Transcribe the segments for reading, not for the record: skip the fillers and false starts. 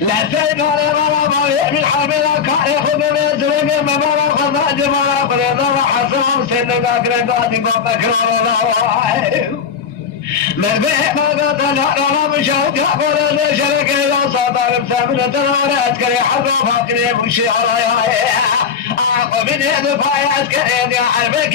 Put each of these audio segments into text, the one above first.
لا تينا لما من حملك ياخذ من زوج ما خذ جمال فريضة حسن سنة قريبات بابك من بيه ما قتل أنا مشاهد يقول لشرك إلى صدر بسبب تنور أسكري حرب فاكري وشي على أعقب من يد فاي أسكري يا حربك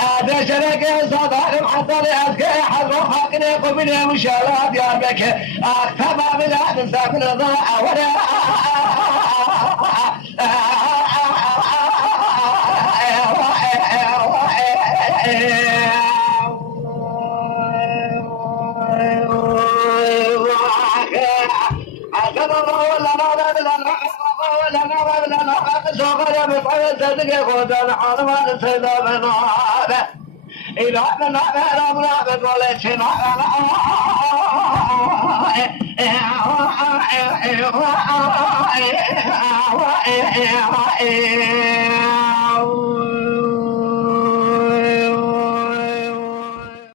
هذا شرك صدر حضر أذكى حرم حقنا قبل مشارات يا بك أكتب بلا تسافر ضاع ولا